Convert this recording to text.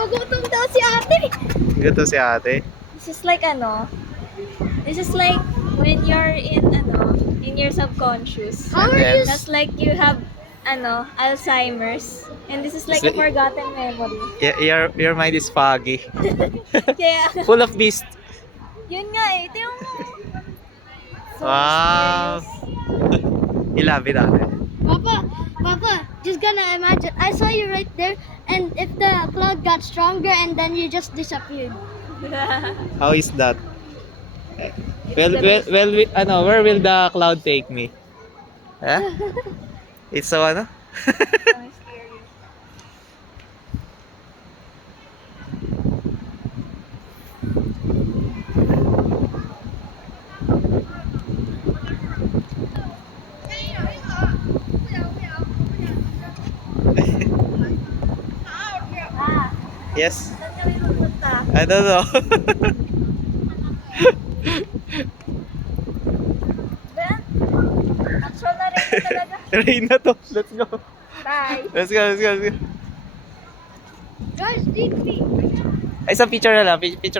Nagugutom daw si ate. Gusto si ate. This is like this is like when you're in your subconscious. How are you? That's like you have Alzheimer's. And this is like a forgotten memory. Your mind is foggy. Kaya, Full of beast. yun nga eh. Tingnan mo. So Wow. mysterious. You love it, ate. Papa, just gonna imagine. I saw you right there, and if the cloud got stronger, and then you just disappeared. How is that? Where will the cloud take me? Huh? It's so ano? Yes. Saan kami pupunta? I don't know. Ben? Actual na rin na talaga. Rain na to. Let's go. Bye. Let's go, let's go, let's go. Guys, leave me. Ay, isang picture na lang. Picture